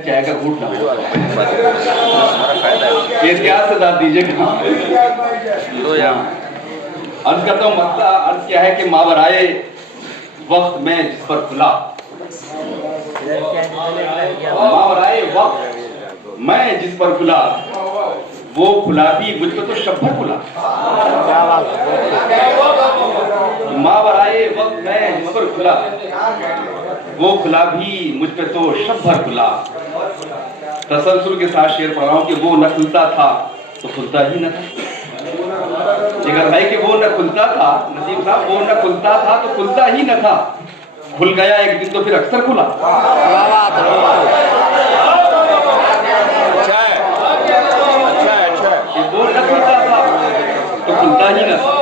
चाय का घूट ना हो, एहतियात से दाद दीजिएगा। तो यार अर्ज करता हूँ, मसला अर्ज क्या है कि मावराए वक्त में जिस पर खुला, मावराए वक्त मैं जिस पर खुला, वो खुला भी मुझ पर तो शब्बर खुला। मावराए वक्त मैं जिस पर खुला, वो खुला भी मुझ पे तो शब्बर खुला। तसलसल के साथ शेर पढ़ रहा हूं कि वो न खुलता था तो खुलता ही न था। जिगर भाई कि वो न खुलता था, नसीब साहब वो न खुलता था तो खुलता ही न था। खुल गया एक दिन तो फिर अक्सर खुला। वो न खुलता था तो खुलता ही न था।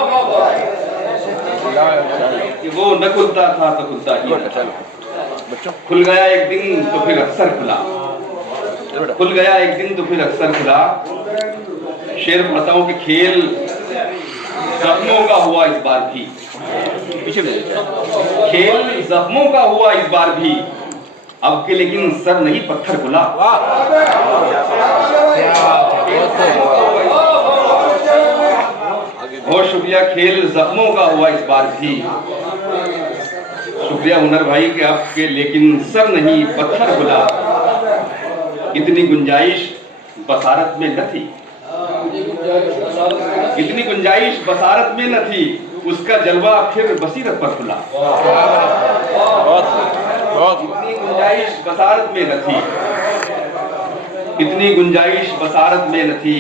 वो न खुलता था तो खुलता ही न था। खुल गया एक दिन तो फिर अक्सर खुला। खुल गया एक दिन तो फिर अक्सर खुला। शेर पढ़ता हूं कि खेल जख्मों का हुआ इस बार भी, खेल जख्मों का हुआ इस बार भी, अब के लेकिन सर नहीं पत्थर खुला। बहुत शुक्रिया, खेल जख्मों का हुआ इस बार भी। शुक्रिया हुनर भाई के आपके लेकिन सर नहीं पत्थर खुला। इतनी गुंजाइश बसारत में न थी, इतनी गुंजाइश बसारत में न थी, उसका जलवा फिर बसीरत पर खुला। इतनी गुंजाइश बसारत में न थी, इतनी गुंजाइश बसारत में न थी,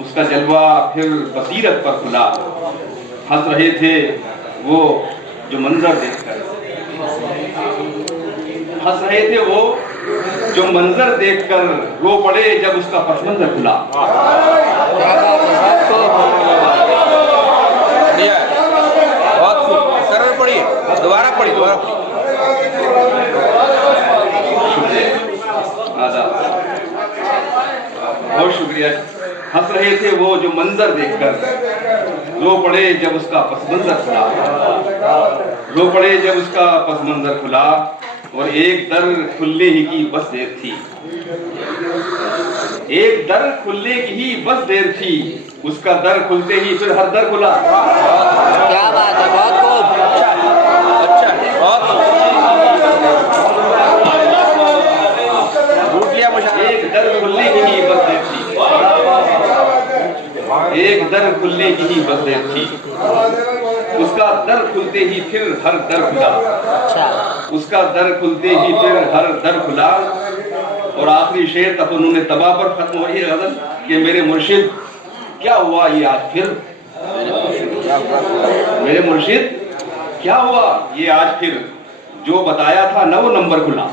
उसका जलवा फिर बसीरत पर खुला। हंस रहे थे वो जो मंजर देखकर, हंस रहे थे वो जो मंजर देखकर, रो पड़े जब उसका पसमंजर खुला। बहुत खूब, सरल पढ़िए, दोबारा पढ़िए, दोबारा बहुत शुक्रिया। हंस रहे थे वो जो मंजर देखकर, रो पड़े जब उसका पसमंजर खुला। रो पड़े जब उसका पसमंजर खुला, और एक दर खुलने ही की बस देर थी, एक दर खुलने की ही बस देर थी, उसका दर खुलते ही फिर हर दर खुला। क्या बात है, बहुत खूब, अच्छा बहुत लूट लिया मुझे। एक दर खुलने की ही बस देर थी, एक दर खुलने की ही बस देर थी, उसका दर खुलते ही फिर हर दर खुला। उसका दर खुलते ही फिर हर दर खुला। और आखिरी शेर तफन्नुन तबाह पर खत्म हो रही है गजल कि मेरे मुर्शिद क्या हुआ ये आज फिर, मेरे मुर्शिद क्या हुआ ये आज फिर, जो बताया था न वो नंबर खुला।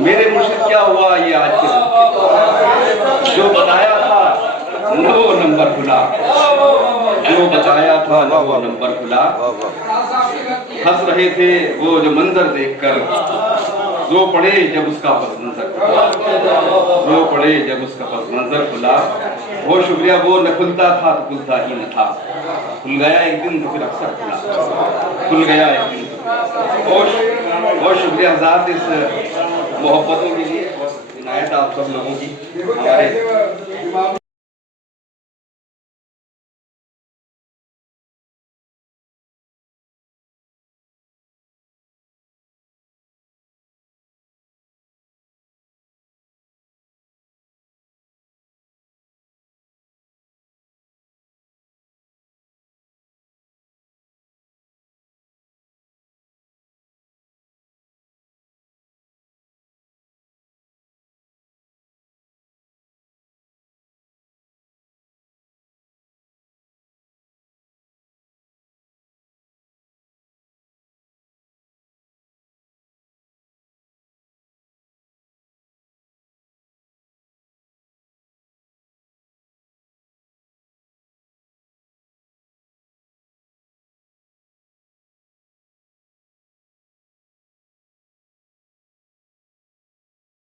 मेरे मुर्शिद क्या हुआ ये आज फिर, जो बताया था न वो नंबर खुला, जो बताया था न वो नंबर खुला। हंस रहे थे वो जो मंजर देखकर, रो पड़े जब उसका पस मंजर खुला, रो पड़े जब उसका पस मंजर खुला। बहुत शुक्रिया, वो न खुलता था तो खुलता ही न था, खुल गया एक दिन तो फिर अक्सर खुला, खुल गया एक दिन। बहुत शुक्रिया हज़रात इस मोहब्बतों के लिए, इनायत आप सब लोगों की। हमारे